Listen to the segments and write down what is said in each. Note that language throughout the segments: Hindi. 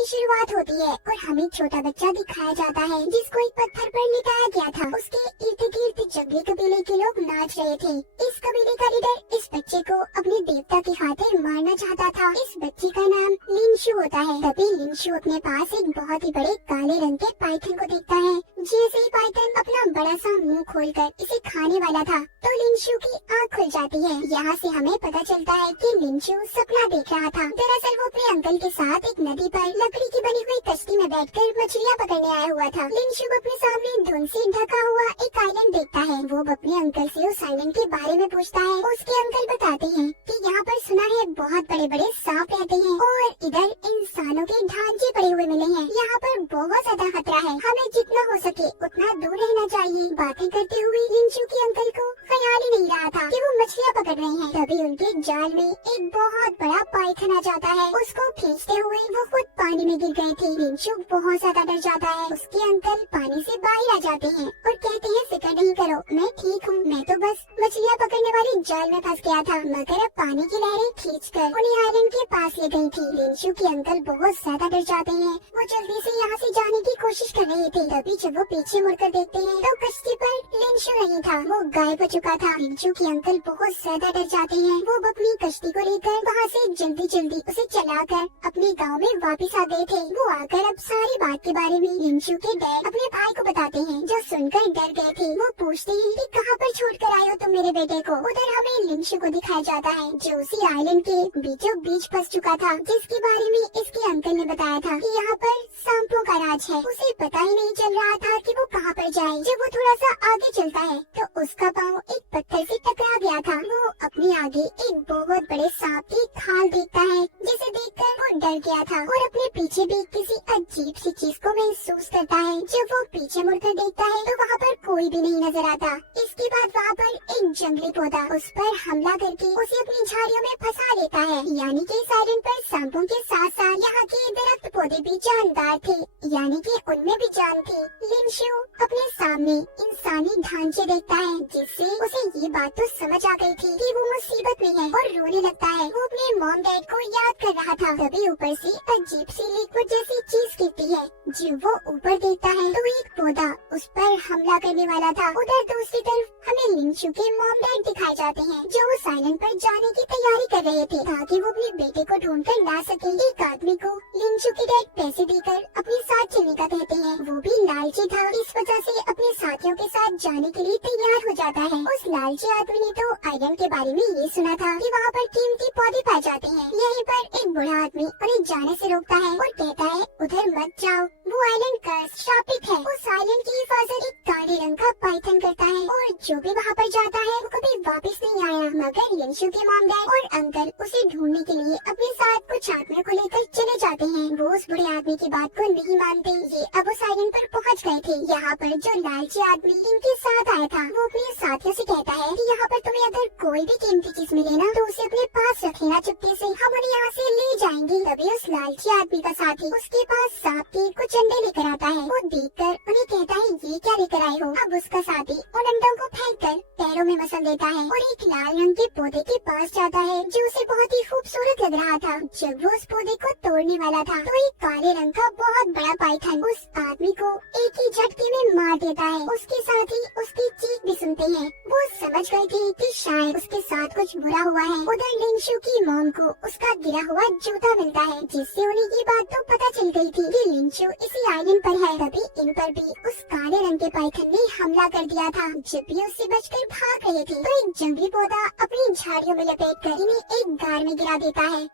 की शुरुआत होती है और हमें छोटा बच्चा दिखाया जाता है जिसको एक पत्थर पर लिटाया गया था। उसके इर्द गिर्द जंगली कबीले के लोग नाच रहे थे। इस कबीले का लीडर इस बच्चे को अपने देवता के हाथे मारना चाहता था। इस बच्चे का नाम लिंशु होता है। तभी लिंशु अपने पास एक बहुत ही बड़े काले रंग के पाइथन को देखता है। जैसे ही पाइथन अपना बड़ा सा मुंह खोलकर इसे खाने वाला था तो लिंशु की आँख खुल जाती है। यहाँ से हमें पता चलता है कि लिंशु सपना देख रहा था। दरअसल वो अपने अंकल के साथ एक नदी पर लकड़ी की बनी हुई कश्ती में बैठकर मछलियाँ पकड़ने आया हुआ था। लिंशु अपने सामने धुंध से ढका हुआ एक आइलैंड देखता है। वो अपने अंकल से उस आइलैंड के बारे में पूछता है। उसके अंकल बताते हैं कि यहाँ पर सुना है बहुत बड़े बड़े सांप रहते हैं और इधर इंसानों के ढांचे पड़े हुए मिले हैं। यहाँ पर बहुत ज्यादा खतरा है, हमें जितना हो सके उतना दूर रहना चाहिए। बातें करते हुए लिंशु के अंकल को ख्याल ही नहीं रहा था कि वो मछलियाँ पकड़ रहे हैं। तभी उनके जाल में एक बहुत बड़ा पाइथन आ जाता है। उसको खींचते हुए वो खुद पानी में गिर गए थे। लिंशु बहुत ज्यादा डर जाता है। उसके अंकल पानी से बाहर आ जाते हैं और कहते हैं फिक्र नहीं करो, मैं ठीक हूँ, मैं तो बस मछलियाँ पकड़ने वाले जाल में फंस गया था, मगर अब पानी की लहरें खींचकर उन्हें आइलैंड के पास ले गई थी। लिंशु के अंकल बहुत ज्यादा डर जाते हैं। वो जल्दी से यहाँ से जाने की कोशिश कर रहे थे। तभी जब वो पीछे मुड़कर देखते हैं तो कश्ती पर लिंशु नहीं था, वो गायब हो चुका था। लिंशु के अंकल बहुत ज्यादा डर जाते हैं। वो अपनी कश्ती को लेकर वहाँ से जल्दी जल्दी उसे चलाकर अपने गांव में वापस आ गए थे। वो आकर अब सारी बात के बारे में लिंशु के डैड अपने भाई को बताते हैं, जो सुनकर डर गए थे। वो पूछते हैं कि कहाँ पर छोड़ कर आए हो तुम मेरे बेटे को। उधर हमें लिंशु को दिखाया जाता है जो उसी आइलैंड के बीचों बीच फंस चुका था, जिसके बारे में इसके अंकल ने बताया था कि यहाँ पर सांपों का राज है। उसे पता ही नहीं चल रहा था कि वो कहाँ पर जाए। जब वो थोड़ा सा आगे चलता है तो उसका पाँव एक पत्थर से टकरा गया था। वो अपने आगे एक बहुत बड़े सांप की खाल देखता है, जिसे देखकर वो डर गया था और अपने पीछे भी किसी अजीब सी चीज को महसूस करता है। जब वो पीछे मुड़कर देखता है तो वहाँ पर कोई भी नहीं नजर आता। इसके बाद वहाँ पर एक जंगली पौधा उस पर हमला करके उसे अपनी झाड़ियों में फंसा लेता है। यानी कि इस आइलैंड पर सांपों के साथ साथ यहाँ के दरख्त पौधे भी जानदार थे, यानी कि उनमें भी जान थी। लिंशु अपने सामने इंसानी ढांचे देखता है, जिससे उसे ये बात तो समझ आ गई थी कि वो मुसीबत में है और रोने लगता है। वो अपने मॉम डैड को याद कर रहा था। तभी ऊपर से अजीब सी लिक्विड जैसी चीज गिरती है। जब वो ऊपर देखता है तो एक पौधा उस पर हमला करने वाला था। उधर दूसरी तरफ हमें लिंशु के मॉम डैड दिखाए जाते हैं, जो उस आइलैंड पर जाने की तैयारी कर रहे थे ताकि वो अपने बेटे को ढूंढ कर ला सके। एक आदमी को लिंशु के डैड पैसे देकर अपने साथ चलने का कहते हैं। वो भी लालची था, इस वजह से अपने साथियों के साथ जाने के लिए तैयार हो जाता है। उस लालची आदमी ने तो आइलैंड के बारे में ये सुना था कि वहाँ पर कीमती पौधे पाए जाते हैं। यहीं पर एक बूढ़ा आदमी उन्हें जाने से रोकता है और कहता है उधर मत जाओ, वो आइलैंड कर्स शापित है। उस आइलैंड की हिफाजत एक काले रंग का पाइथन करता है और जो भी वहाँ पर जाता है वो कभी वापस नहीं आया। मगर लिंशु के मॉम डैड और अंकल उसे ढूंढने के लिए अपने साथ कुछ आदमियों को लेकर चले जाते हैं। वो उस बुढ़े आदमी की बात को नहीं मानते। ये अब उस आइलैंड पर पहुँच गए थे। यहाँ पर जो लालची आदमी इनके साथ आया था वो अपने साथियों से कहता है कि यहाँ पर तुम्हें अगर कोई भी कीमती चीज मिले ना तो उसे अपने पास रख लेना चुपके से, हम उन्हें यहाँ से ले जाएंगे। तभी उस लालची आदमी का साथी उसके पास सांप के कुछ अंडे लेकर आता है। वो देखकर उन्हें कहता है ये क्या लेकर आए हो। अब उसका साथी उन अंडों को फेंककर पैरों में मसल देता है और एक लाल रंग के पौधे के पास जाता है जो उसे बहुत ही खूबसूरत लग रहा था। जब वो उस पौधे को तोड़ने वाला था तो एक काले रंग का बहुत बड़ा पाइथन उस आदमी को एक ही झटके में मार देता है। उसके साथ ही उसकी चीख भी सुनते हैं। वो समझ गए थे कि शायद उसके साथ कुछ बुरा हुआ है। उधर लिंशु की मॉम को उसका गिरा हुआ जूता मिलता है, जिससे उन्हें ये बात तो पता चल गई थी कि लिंशु इसी आइलैंड पर है। तभी इन पर भी उस काले रंग के पाइथन ने हमला कर दिया था। जब भी उससे बचकर भाग रहे थे तो एक जंगली पौधा अपनी झाड़ियों में लपेटकर इन्हें एक गार में गिरा देता है।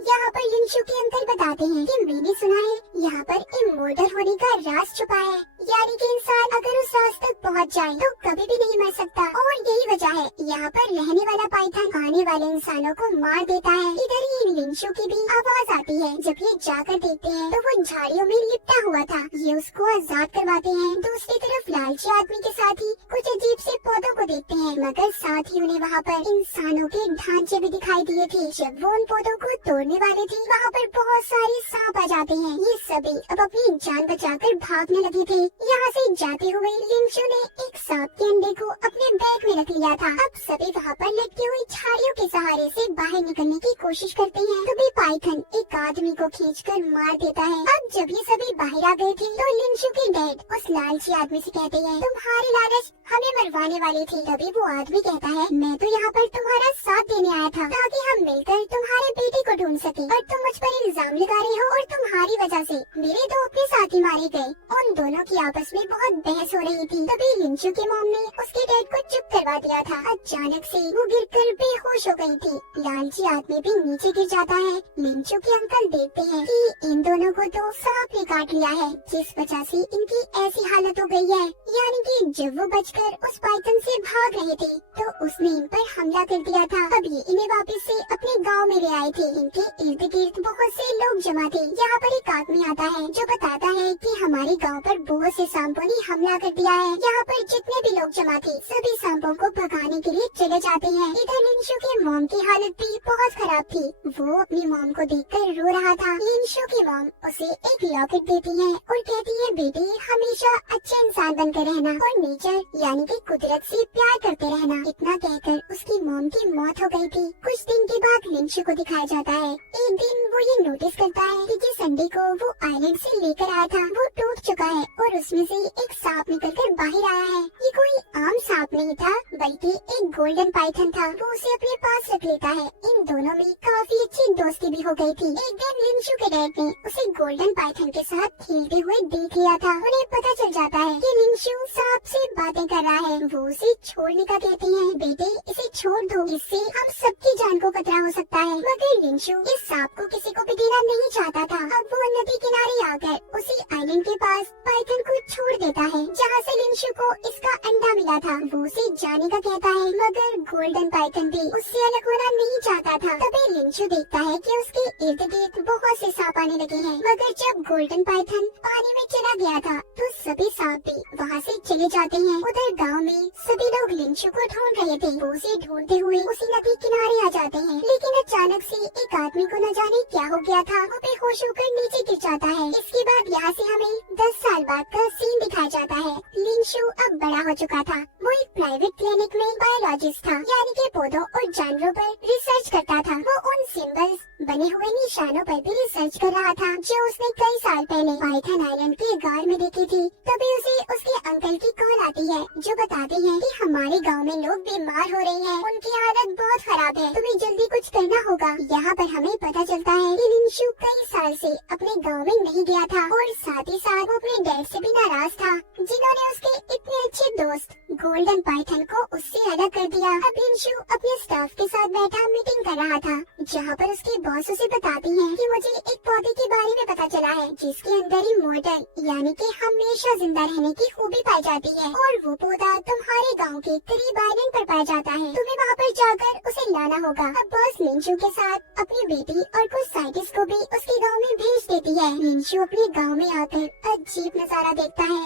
यहाँ पर लिंशु के अंकल बताते हैं कि मैंने सुना है यहाँ पर इमोर्टल होने का राज छुपा है, यानी कि इंसान अगर उस राज तक पहुँच जाए तो कभी भी नहीं मर सकता। और यही वजह है यहाँ पर रहने वाला पाइथन आने वाले इंसानों को मार देता है। इधर ही लिंशु की भी आवाज आती है। जब ये जाकर देखते हैं तो वो झाड़ियों में लिपटा हुआ था। ये उसको आजाद करवाते हैं। दूसरी तरफ लालची आदमी के साथ ही कुछ अजीब से पौधों को देखते हैं, मगर साथ ही उन्हें वहाँ पर इंसानों के ढांचे भी दिखाई दिए थे। जब वो उन पौधों को तोड़ने वाले थे वहाँ पर बहुत सारे सांप पा जाते हैं। ये सभी अब अपनी जान बचाकर भागने लगे थे। यहाँ से जाते हुए लिंशु ने एक सांप के अंडे को अपने बैग में रख लिया था। अब सभी वहाँ पर लटकी हुई झाड़ियों के सहारे से बाहर निकलने की कोशिश करते हैं। तभी पाइथन एक आदमी को खींचकर मार देता है। अब जब ये सभी बाहर आ गए थे तो लिंशु के डैड उस लालची आदमी से कहते हैं, तुम्हारी लालच हमें मरवाने वाली थी। तभी वो आदमी कहता है, मैं तो यहाँ पर तुम्हारा साथ देने आया था ताकि हम मिलकर तुम्हारे बेटे को ढूंढ सके, और तुम मुझ पर इल्जाम लगा रहे हो और तुम्हारी वजह से मेरे दो अपने साथी मारे गए। उन दोनों की आपस में बहुत बहस हो रही थी। तभी लिंशु के मॉम ने उसके डैड को चुप करवा दिया था। अचानक से वो गिरकर बेहोश हो गई थी। लालची आदमी भी नीचे गिर जाता है। लिंशु के अंकल देखते हैं कि इन दोनों को तो सांप ने काट लिया है, जिस वजह से इनकी ऐसी हालत हो गई है। यानी कि जब वो बचकर उस पाइथन से भाग रहे थे तो उसने इन पर हमला कर दिया था। अब ये इन्हें वापस से अपने गांव में ले आए थे। इनके इर्द गिर्द बहुत से लोग जमा थे। यहाँ पर एक आदमी आता है जो बताता है कि हमारे गांव पर बहुत से सांपों ने हमला कर दिया है। यहाँ पर जितने भी लोग जमा थे सभी सांपों को भगाने के लिए चले जाते हैं। इधर लिंशु के मॉम की हालत भी बहुत खराब थी। वो अपनी मॉम को देखकर रो रहा था। लिंशु की मॉम उसे एक लॉकेट देती है और कहती है, बेटे हमेशा अच्छे इंसान बनकर रहना और नेचर यानी कि कुदरत से प्यार करते रहना। इतना कहकर उसकी मॉम की मौत हो गई थी। कुछ दिन के बाद लिंशु को दिखाया जाता है। एक दिन वो ये नोटिस करता है कि जिस अंडे को वो आइलैंड से लेकर आया था वो टूट चुका है और उसमें से एक सांप निकलकर बाहर आया है। ये कोई आम सांप नहीं था बल्कि एक गोल्डन पाइथन था। वो उसे अपने पास रख लेता है। इन दोनों में काफी अच्छी दोस्ती भी हो गई थी। एक दिन लिंशु के डैड ने उसे गोल्डन पाइथन के साथ खेलते हुए देख लिया था। उन्हें पता चल जाता है कि लिंशु सांप से बातें कर रहा है। वो उसे छोड़ने का कहते हैं, बेटे इसे छोड़ दो, इससे हम सबकी जान को खतरा हो सकता है। मगर लिंशु इस सांप को किसी को भी देना नहीं चाहता था। अब वो नदी किनारे आकर उसी आइलैंड के पास पाइथन को छोड़ देता है जहाँ से लिंशु को इसका अंडा मिला था। वो उसे जाने का कहता है मगर गोल्डन पाइथन भी उससे अलग होना नहीं चाहता था। तभी लिंशु देखता है कि उसके इर्द गिर्द बहुत से सांप आने लगे हैं। मगर जब गोल्डन पाइथन पानी में चला गया था तो सभी सांप भी वहाँ से चले जाते हैं। उधर गांव में सभी लोग लिंशु को ढूंढ रहे थे। वो उसे ढूंढते हुए उसी नदी किनारे आ जाते हैं। लेकिन अचानक से एक आदमी को न जाने क्या हो गया था, वो बेहोश होकर नीचे गिर जाता है। इसके बाद यहाँ से हमें 10 साल बाद का सीन दिखाया जाता है। लिंशु अब बड़ा हो चुका था। वो एक प्राइवेट क्लिनिक में बायोलॉजिस्ट था, यानी कि पौधों और जानवरों पर रिसर्च करता था। वो उन सिंबल्स बने हुए निशानों पर भी रिसर्च कर रहा था जो उसने कई साल पहले पाइथन आइलैंड के गार में देखी थी। तभी उसे उसके अंकल की कॉल आती है जो बताते हैं कि हमारे गांव में लोग बीमार हो रहे हैं, उनकी हालत बहुत खराब है, तुम्हें जल्दी कुछ करना होगा। यहाँ पर हमें पता चलता है कि लिंशु कई साल से अपने गांव में नहीं गया था और साथ ही साथ वो अपने डैड से भी नाराज था जिन्होंने उसके इतने अच्छे दोस्त गोल्डन पाइथन को उससे अलग कर दिया। अब लिंशु अपने स्टाफ के साथ बैठा मीटिंग कर रहा था जहाँ पर उसके बॉस उसे बताती हैं कि मुझे एक पौधे के बारे में पता चला है जिसके अंदर इमॉर्टल यानी कि हमेशा जिंदा रहने की खूबी पाई जाती है और वो पौधा तुम्हारे गांव के करीब आइलैंड पर पाया जाता है। तुम्हें वहाँ पर जाकर उसे लाना होगा। अब बॉस लिंशु के साथ अपनी बेटी और कुछ साइंटिस्ट को भी उसके गांव में भेज देती है। लिंशु अपने गांव में आकर अजीब नजारा देखता है।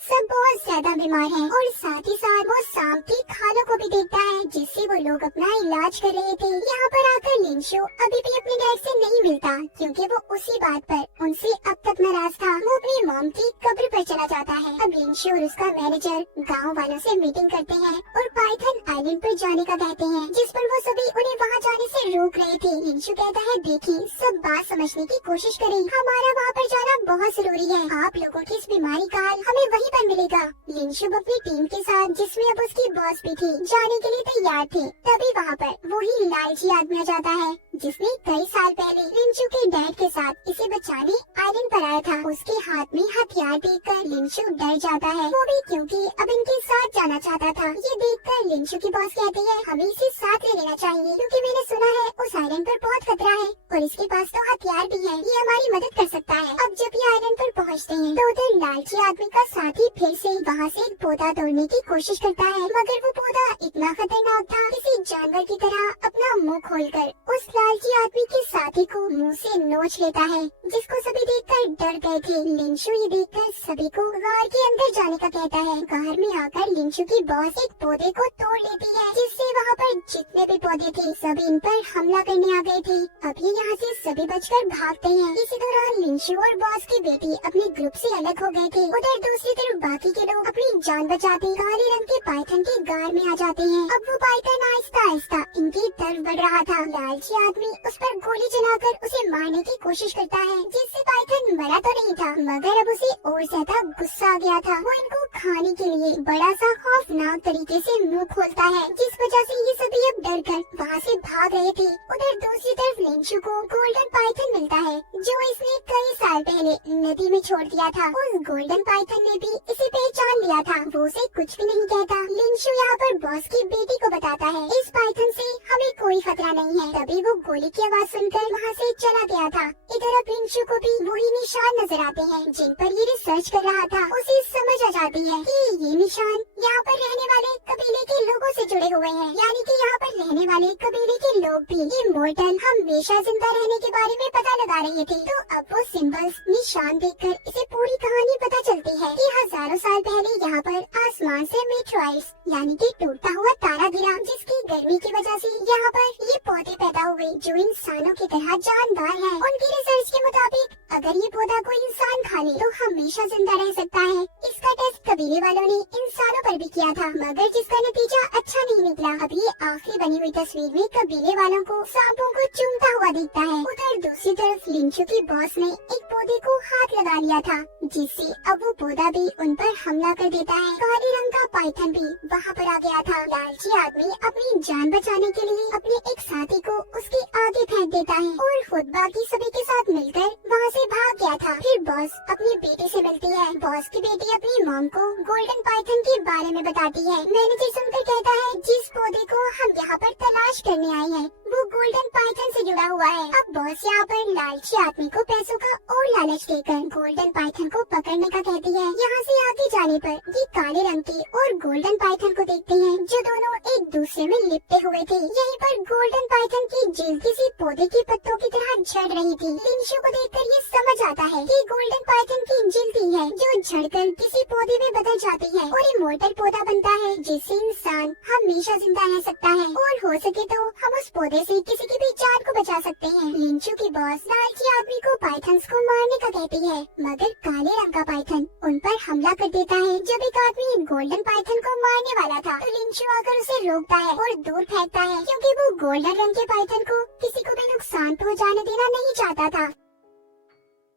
सब बहुत ज्यादा बीमार हैं और साथ ही साथ वो सांप की खालों को भी देखता है जिससे वो लोग अपना इलाज कर रहे थे। यहाँ पर आकर लिंशु अभी भी अपने डैड से नहीं मिलता क्योंकि वो उसी बात पर उनसे अब तक नाराज था। वो अपनी मॉम की कब्र पर चला जाता है। अब लिंशु और उसका मैनेजर गांव वालों से मीटिंग करते हैं और पाइथन आइलैंड पर जाने का कहते हैं, जिस पर वो सभी उन्हें वहाँ जाने से रोक रहे थे। लिंशु कहता है, देखिए सब बात समझने की कोशिश करें, हमारा वहाँ पर जाना बहुत जरूरी है। आप लोगों की इस बीमारी का हल हमें वहीं पर मिलेगा। लिंशु अपनी टीम के साथ जिसमें अब उसकी बॉस भी थी जाने के लिए तैयार थे। तभी वहाँ पर वही लालची आदमी आ जाता है जिसने कई साल पहले लिंशु के डैड के साथ इसे बचाने आइलैंड पर आया था। उसके हाथ में हथियार देखकर लिंशु डर जाता है, वो भी क्योंकि अब इनके साथ जाना चाहता था। ये देखकर लिंशु की बॉस कहती है, हमें इसे साथ ले लेना चाहिए क्योंकि मैंने सुना है उस आइलैंड पर बहुत खतरा है और इसके पास तो हथियार भी है, ये हमारी मदद कर सकता है। अब जब ये आइलैंड पर पहुँचते हैं तो उधर लालची आदमी का साथी फिर से वहाँ से एक पौधा तोड़ने की कोशिश करता है, मगर वो पौधा इतना खतरनाक था किसी जानवर की तरह अपना मुंह खोलकर उस लालची आदमी के साथी को मुंह से नोच लेता है, जिसको सभी देखकर डर गए थे। लिंशु ये देखकर सभी को गार के अंदर जाने का कहता है। गार में आकर लिंशु की बॉस एक पौधे को तोड़ लेती है, जिससे वहाँ पर जितने भी पौधे थे सब इन पर हमला करने आ गए थे। अभी यहाँ से सभी बचकर भागते हैं। इसी दौरान लिंशु और बॉस की बेटी अपने ग्रुप से अलग हो गए थे। उधर दूसरी तरफ बाकी के लोग अपनी जान बचाते काले रंग के पाइथन के गार में आ जाते हैं। अब वो पाइथन आहिस्ता आहिस्ता इनकी तरफ बढ़ रहा था। लालची आदमी उस पर गोली चलाकर उसे मारने की कोशिश करता है, जिससे पाइथन मरा तो नहीं था, मगर अब उसे और ज्यादा गुस्सा आ गया था। वो इनको खाने के लिए बड़ा सा खौफनाक तरीके से मुंह खोलता है, जिस वजह से ये सभी अब डर कर वहाँ से भाग रहे थे। उधर दूसरी तरफ लिंशु को गोल्डन पाइथन मिलता है, जो इसने कई साल पहले नदी में छोड़ दिया था। उस गोल्डन पाइथन ने भी इसे पहचान लिया था। वो उसे कुछ भी नहीं कहता। लिंशु यहाँ पर बॉस की बेटी को बताता है, इस पाइथन से हमें कोई खतरा नहीं है। तभी वो गोली की आवाज सुनकर वहाँ से चला गया था। इधर अब लिंशु को भी वही निशान नजर आते हैं जिन पर ये रिसर्च कर रहा था। उसे समझ आ जाती है कि ये निशान यहाँ पर रहने वाले कबीले के लोगों से जुड़े हुए हैं, यानी कि यहाँ पर रहने वाले कबीले के लोग भी इमोर्टल हमेशा जिंदा रहने के बारे में पता लगा रहे थे। तो अब वो सिंबल्स निशान देखकर इसे पूरी कहानी पता चलती है कि हजारों साल पहले यहाँ पर आसमान से मेट्रॉइड्स यानी कि टूटता हुआ तारा गिरा, जिसकी गर्मी की वजह से यहाँ पर ये पौधे पैदा हुए जो इंसानों की तरह जानदार हैं। उनकी रिसर्च के मुताबिक अगर ये पौधा कोई इंसान खा ले तो हमेशा जिंदा रह सकता है। इसका टेस्ट कबीले वालों ने इंसानों पर भी किया था, मगर जिसका नतीजा अच्छा नहीं निकला। अभी आखिरी बनी हुई तस्वीर में कबीले वालों को सांपों को चूमता हुआ दिखता है। उधर दूसरी तरफ लिंशु की बॉस ने एक पौधे को हाथ लगा लिया था, जिससे अब वो पौधा भी उन पर हमला कर देता है। काले रंग का पाइथन भी वहाँ पर आ गया था। लालची आदमी अपनी जान बचाने के लिए अपने एक साथी को उसके आगे फेंक देता है और खुद बाकी सभी के साथ मिलकर वहाँ से भाग गया था। फिर बॉस अपनी बेटी से मिलती है। बॉस की बेटी अपनी मॉम को गोल्डन पाइथन के बारे में बताती है। मैनेजर सुनकर कहता है, जिस पौधे को हम यहाँ पर तलाश करने आए हैं वो गोल्डन पाइथन से जुड़ा हुआ है। अब बॉस यहाँ पर लालची आदमी को पैसों का और लालच देकर गोल्डन पाइथन को पकड़ने का कहती है। यहाँ से आगे जाने पर ये काले रंग के और गोल्डन पाइथन को देखते हैं, जो दोनों एक दूसरे में लिपटे हुए थे। यहीं पर गोल्डन पाइथन की जल्द किसी पौधे की पत्तों की तरह झड़ रही थी। लिंशु को देखकर ये समझ आता है कि गोल्डन पाइथन की जल्दी है जो झड़कर किसी पौधे में बदल जाती है और इमोर्टल पौधा बनता है, जिससे इंसान हमेशा जिंदा रह सकता है और हो सके तो हम उस पौधे से किसी की भी जान को बचा सकते हैं। लिंशु की बॉस लालची आदमी को पाइथन्स को मारने का कहती है, मगर काले रंग का पाइथन उन पर हमला कर देता है। जब एक आदमी गोल्डन पाइथन को मारने वाला था तो लिंशु आकर उसे रोकता है और दूर फेंकता है, क्योंकि वो गोल्डन रंग के पाइथन को किसी को भी नुकसान पहुंचाने देना नहीं चाहता था।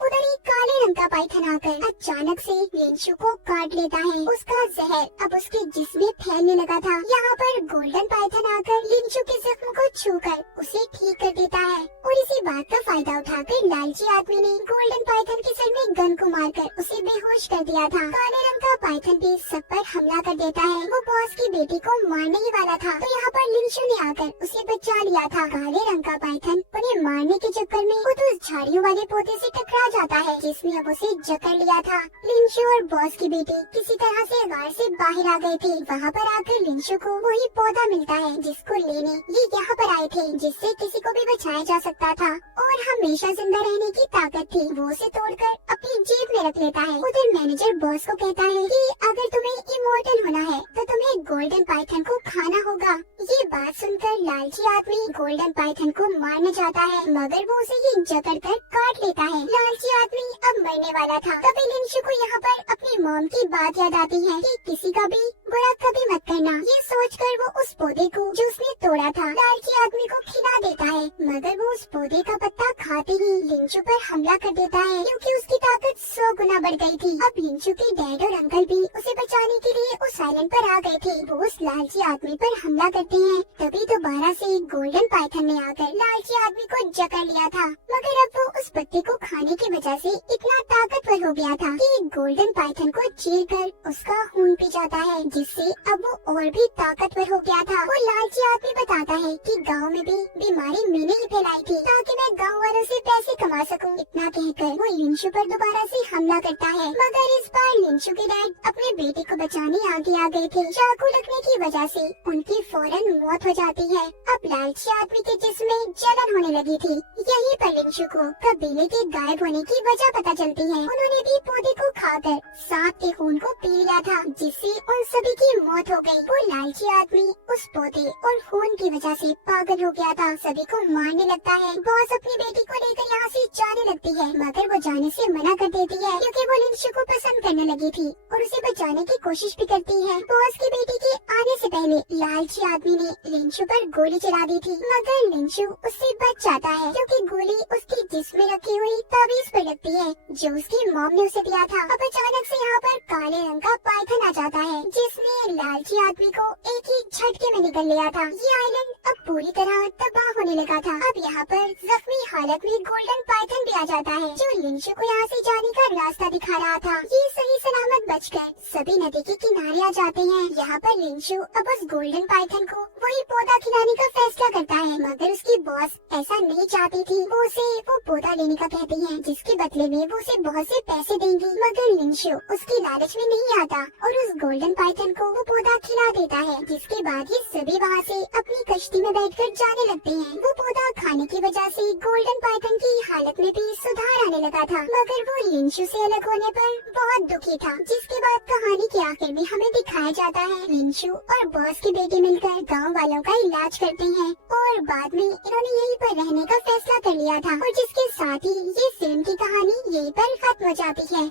उधर एक काले रंग का पाइथन आकर अचानक से लिंशु को काट लेता है। उसका जहर अब उसके जिस्म में फैलने लगा था। यहाँ पर गोल्डन पाइथन आकर लिंशु के जख्म को छूकर उसे ठीक कर देता है और इसी बात का फायदा उठाकर लालची आदमी ने गोल्डन पाइथन के सर में गन को मारकर उसे बेहोश कर दिया था। काले रंग का पाइथन भी सब पर हमला कर देता है। वो बॉस की बेटी को मारने ही वाला था तो यहाँ पर लिंशु ने आकर उसे बचा लिया था। काले रंग का पाइथन उन्हें मारने के चक्कर में खुद उस झाड़ियों वाले पौधे से टकरा जाता है, जिसने अब उसे जकड़ लिया था। लिंशु और बॉस की बेटी किसी तरह से गार से बाहर आ गए थे। वहाँ पर आकर लिंशु को वही पौधा मिलता है जिसको लेने ये यहाँ पर आए थे, जिससे किसी को भी बचाया जा सकता था और हमेशा जिंदा रहने की ताकत थी। वो उसे तोड़कर अपनी जेब में रख लेता है। उधर मैनेजर बॉस को कहता है कि अगर तुम्हें इमोर्टल होना है तो तुम्हें गोल्डन पाइथन को खाना होगा। ये बात सुनकर लालची आदमी गोल्डन पाइथन को मारना चाहता है, मगर वो उसे ये जकड़ कर काट लेता है। लालची आदमी अब मरने वाला था। तभी लिंशु को यहाँ पर अपनी मॉम की बात याद आती है कि किसी का भी बुरा कभी मत करना। ये सोचकर वो उस पौधे को जो उसने तोड़ा था लालची आदमी को खिला देता है, मगर वो उस पौधे का पत्ता खाते ही लिंशु पर हमला कर देता है, क्योंकि उसकी ताकत 100 गुना बढ़ गई थी। अब लिंशु के डैड और अंकल भी उसे बचाने के लिए उस आइलैंड पर आ गए थे। वो उस लालची आदमी पर हमला करते हैं। तभी दोबारा से गोल्डन पाइथन ने आकर लालची आदमी को जकड़ लिया था, मगर अब वो उस पत्ते को खाने की वजह से इतना ताकतवर हो गया था कि गोल्डन पाइथन को चीरकर उसका खून पी जाता है, जिससे अब वो और भी ताकतवर हो गया था। वो लालची आदमी बताता है कि गांव में भी बीमारी मैंने ही फैलाई थी ताकि मैं गांव वालों से पैसे कमा खा सकूं। इतना कहकर वो लिंशु पर दोबारा से हमला करता है, मगर इस बार लिंशु के डैड अपने बेटे को बचाने आगे आ गए थे। चाकू लगने की वजह से उनकी फौरन मौत हो जाती है। अब लालची आदमी के जिस्म में जलन होने लगी थी। यहीं पर लिंशु को कबीले के गायब होने की वजह पता चलती है। उन्होंने भी पौधे को खाकर सांप के खून को पी लिया था, जिससे उन सभी की मौत हो गई। वो लालची आदमी उस पौधे और खून की वजह से पागल हो गया था, सभी को मारने लगता है। बॉस अपनी बेटी को लेकर यहाँ से जाने लगती है, मगर वो जाने से मना कर देती है क्योंकि वो लिंशु को पसंद करने लगी थी और उसे बचाने की कोशिश भी करती है। बॉस की बेटी के आने से पहले लालची आदमी ने लिंशु पर गोली चला दी थी, मगर लिंशु उससे बच जाता है क्योंकि गोली उसके जिस्म में रखी हुई ताबीज पर लगती है जो उसकी मॉम ने उसे दिया था। अब अचानक से यहाँ पर काले रंग का पाइथन आ जाता है, जिसने लालची आदमी को एक ही झटके में निगल लिया था। ये आइलैंड अब पूरी तरह तबाह होने लगा था। अब यहाँ पर जख्मी हालत में गोल्डन पाइथन भी आ जाता है, जो लिंशु को यहाँ से जाने का रास्ता दिखा रहा था। ये सही सलामत बचकर सभी नदी के किनारे आ जाते हैं। यहाँ पर लिंशु अब उस गोल्डन पाइथन को वही पौधा खिलाने का फैसला करता है, मगर उसकी बॉस ऐसा नहीं चाहती थी। वो उसे वो पौधा लेने का कहती है, जिसके बदले में वो उसे बहुत से पैसे देंगी, मगर लिंशु उसकी लालच में नहीं आता और उस गोल्डन पाइथन को वो पौधा खिला देता है। जिसके बाद ये सभी वहाँ से अपनी कश्ती में बैठकर जाने लगते हैं। वो पौधा खाने की वजह से गोल्डन पाइथन की हालत में भी सुधार आने लगा था, मगर वो लिंशु से अलग होने पर बहुत दुखी था। जिसके बाद कहानी के आखिर में हमें दिखाया जाता है लिंशु और बॉस की बेटी मिलकर गाँव वालों का इलाज करते हैं और बाद में इन्होंने यहीं पर रहने का फैसला कर लिया था। और जिसके साथ ही ये फिल्म की कहानी यहीं पर खत्म हो जाती है।